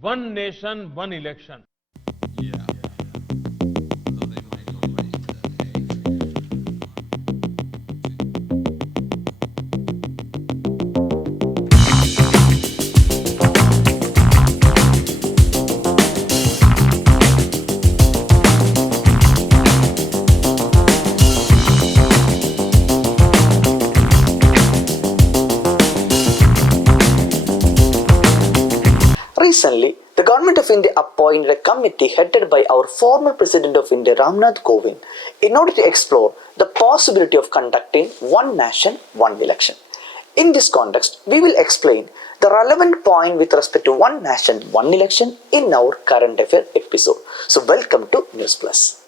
one nation, one election. Recently, the Government of India appointed a committee headed by our former President of India, Ramnath Kovind, in order to explore the possibility of conducting one nation, one election. In this context, we will explain the relevant point with respect to one nation, one election in our current affair episode. So, welcome to newsplus.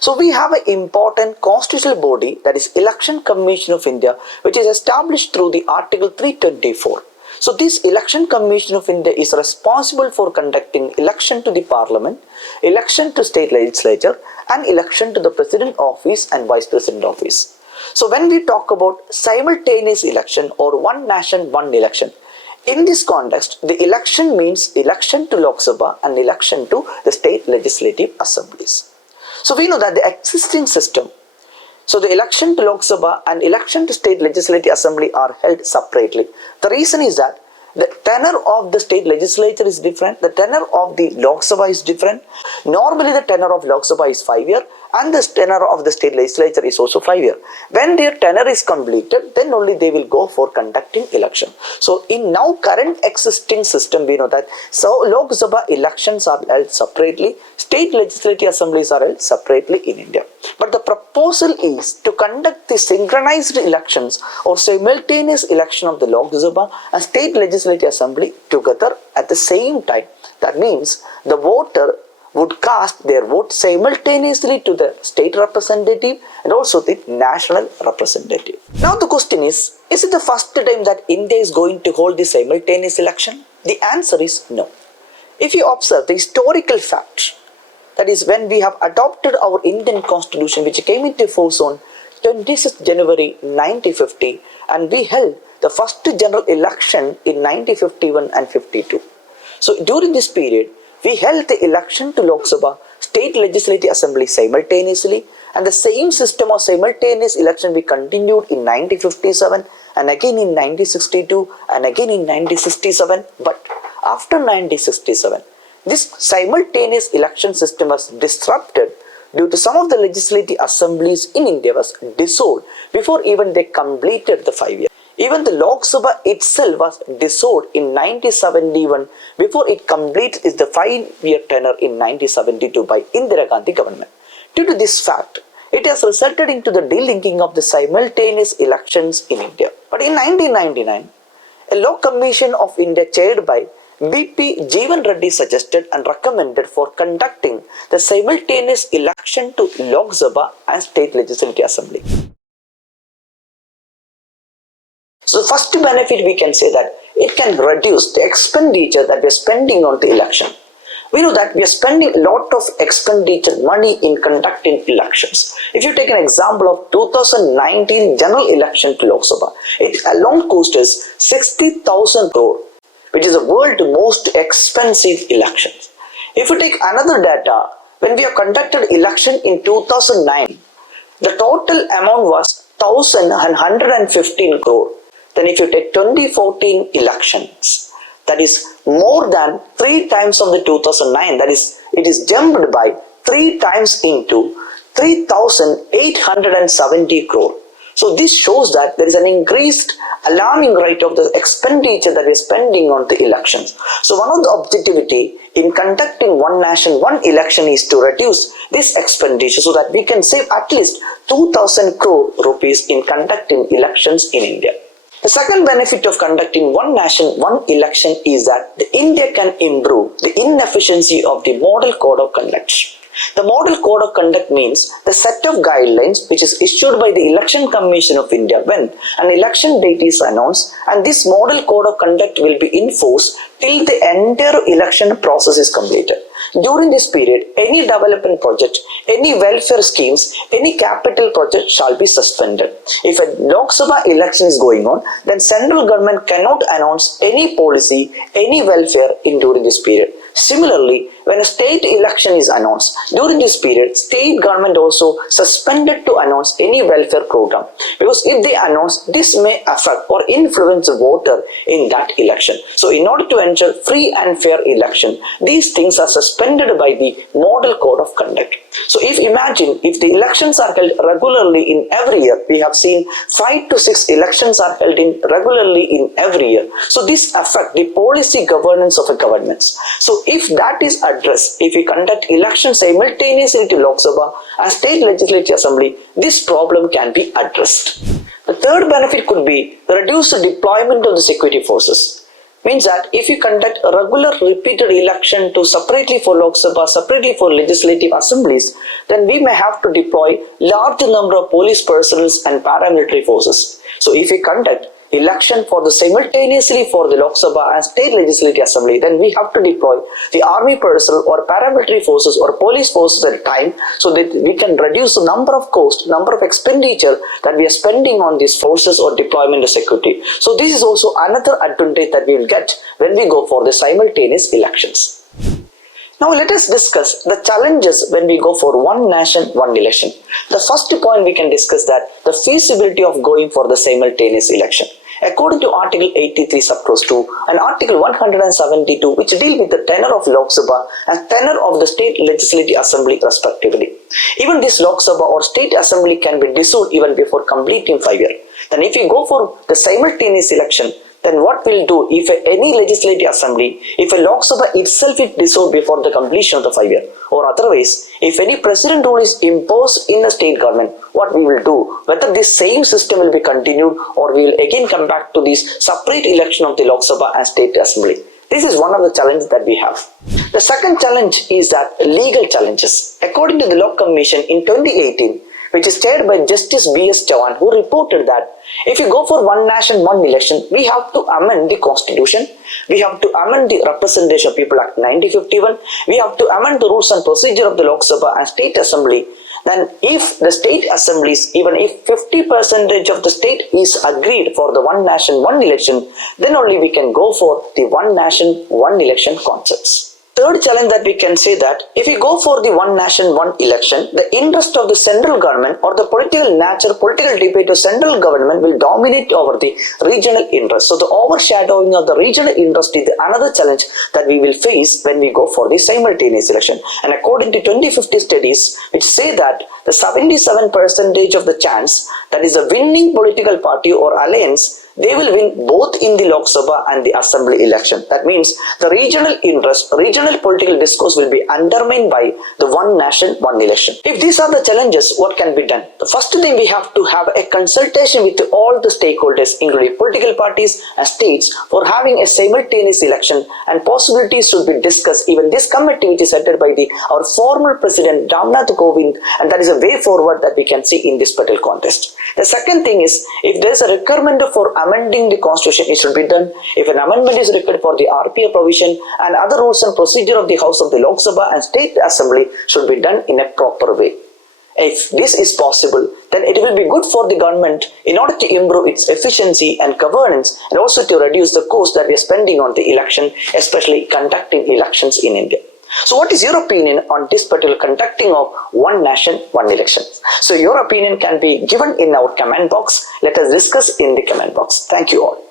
So we have an important constitutional body, that is Election Commission of India, which is established through the Article 324. So this Election Commission of India is responsible for conducting election to the Parliament, election to state legislature, and election to the President office and Vice President office. So when we talk about simultaneous election or one nation, one election, in this context, the election means election to Lok Sabha and election to the state legislative assemblies. So we know that the existing system, so the election to Lok Sabha and election to state legislative assembly are held separately. The reason is that the tenure of the state legislature is different, the tenure of the Lok Sabha is different. Normally the tenure of Lok Sabha is 5 years and the tenure of the state legislature is also 5 years. When their tenure is completed, then only they will go for conducting election. So in now current existing system, we know that so Lok Sabha elections are held separately, state legislative assemblies are held separately in India. But the proposal is to conduct the synchronized elections or simultaneous election of the Lok Sabha and state legislative assembly together at the same time. That means the voter would cast their vote simultaneously to the state representative and also the national representative. Now the question is it the first time that India is going to hold the simultaneous election? The answer is no. If you observe the historical facts, that is when we have adopted our Indian constitution, which came into force on 26th January 1950, and we held the first general election in 1951 and 52. So during this period, we held the election to Lok Sabha, state legislative assembly simultaneously, and the same system of simultaneous election we continued in 1957 and again in 1962 and again in 1967. But after 1967, this simultaneous election system was disrupted due to some of the legislative assemblies in India was dissolved before even they completed the 5 years. Even the Lok Sabha itself was dissolved in 1971 before it completed the 5-year tenure in 1972 by Indira Gandhi government. Due to this fact, it has resulted into the delinking of the simultaneous elections in India. But in 1999, a Law Commission of India chaired by BP Jeevan Reddy suggested and recommended for conducting the simultaneous election to Lok Sabha and state legislative assembly. So the first benefit we can say that it can reduce the expenditure that we are spending on the election. We know that we are spending a lot of expenditure money in conducting elections. If you take an example of 2019 general election to Lok Sabha, it alone cost us 60,000 crore, which is the world's most expensive election. If you take another data, when we have conducted election in 2009, the total amount was 1,115 crore. Then if you take 2014 elections, that is more than 3 times of the 2009, that is, it is jumped by 3 times into 3,870 crore. So this shows that there is an increased alarming rate of the expenditure that we are spending on the elections. So one of the objectivity in conducting one nation, one election is to reduce this expenditure so that we can save at least 2,000 crore rupees in conducting elections in India. The second benefit of conducting one nation, one election is that India can improve the inefficiency of the Model Code of Conduct. The Model Code of Conduct means the set of guidelines which is issued by the Election Commission of India when an election date is announced, and this Model Code of Conduct will be in force till the entire election process is completed. during this period, any development project, any welfare schemes, any capital project shall be suspended. If a Lok Sabha election is going on, then central government cannot announce any policy, any welfare during this period. Similarly, when a state election is announced, during this period, state government also suspended to announce any welfare program. Because if they announce, this may affect or influence the voter in that election. So in order to ensure free and fair election, these things are suspended by the Model Code of Conduct. So imagine if the elections are held regularly in every year, we have seen 5 to 6 elections are held regularly in every year. So this affects the policy governance of a government. So if that is addressed, if we conduct elections simultaneously to Lok Sabha and State Legislative Assembly, this problem can be addressed. The third benefit could be the reduced deployment of the security forces. Means that if you conduct a regular repeated election to separately for Lok Sabha, separately for legislative assemblies, then we may have to deploy large number of police personnel and paramilitary forces. So if we conduct election for the simultaneously for the Lok Sabha and State Legislative Assembly, then we have to deploy the army personnel or paramilitary forces or police forces at a time, so that we can reduce the number of cost, number of expenditure that we are spending on these forces or deployment of security. So this is also another advantage that we will get when we go for the simultaneous elections. Now let us discuss the challenges when we go for one nation, one election. The first point we can discuss that the feasibility of going for the simultaneous election. According to Article 83 subclause 2 and Article 172, which deal with the tenure of Lok Sabha and tenure of the State Legislative Assembly respectively. Even this Lok Sabha or State Assembly can be dissolved even before completing 5 years. Then if you go for the simultaneous election, then what we'll do if any legislative assembly, if a Lok Sabha itself is dissolved before the completion of the 5 years, or otherwise, if any president rule is imposed in the state government, what we will do, whether this same system will be continued or we will again come back to this separate election of the Lok Sabha and state assembly. This is one of the challenges that we have. The second challenge is that legal challenges. According to the Law Commission in 2018, which is chaired by Justice B.S. Chavan, who reported that if you go for one nation, one election, we have to amend the constitution, we have to amend the Representation of People Act 1951, we have to amend the rules and procedure of the Lok Sabha and State Assembly. Then if the state assemblies, even if 50% of the state is agreed for the one nation, one election, then only we can go for the one nation, one election concepts. Third challenge that we can say that if we go for the one nation, one election, the interest of the central government or the political nature, political debate of central government will dominate over the regional interest. So the overshadowing of the regional interest is another challenge that we will face when we go for the simultaneous election. And according to 2050 studies, which say that the 77% of the chance that is a winning political party or alliance, they will win both in the Lok Sabha and the Assembly election. That means the regional interest, regional political discourse will be undermined by the one nation, one election. If these are the challenges, what can be done? The first thing, we have to have a consultation with all the stakeholders, including political parties and states, for having a simultaneous election, and possibilities should be discussed. Even this committee, which is headed by our former President Ramnath Kovind, and that is a way forward that we can see in this particular contest. The second thing is, if there is a requirement for amending the constitution, it should be done. If an amendment is required for the RPA provision and other rules and procedure of the House of the Lok Sabha and State Assembly should be done in a proper way. If this is possible, then it will be good for the government in order to improve its efficiency and governance, and also to reduce the cost that we are spending on the election, especially conducting elections in India. So what is your opinion on this particular conducting of one nation, one election? So your opinion can be given in our comment box. Let us discuss in the comment box. Thank you all.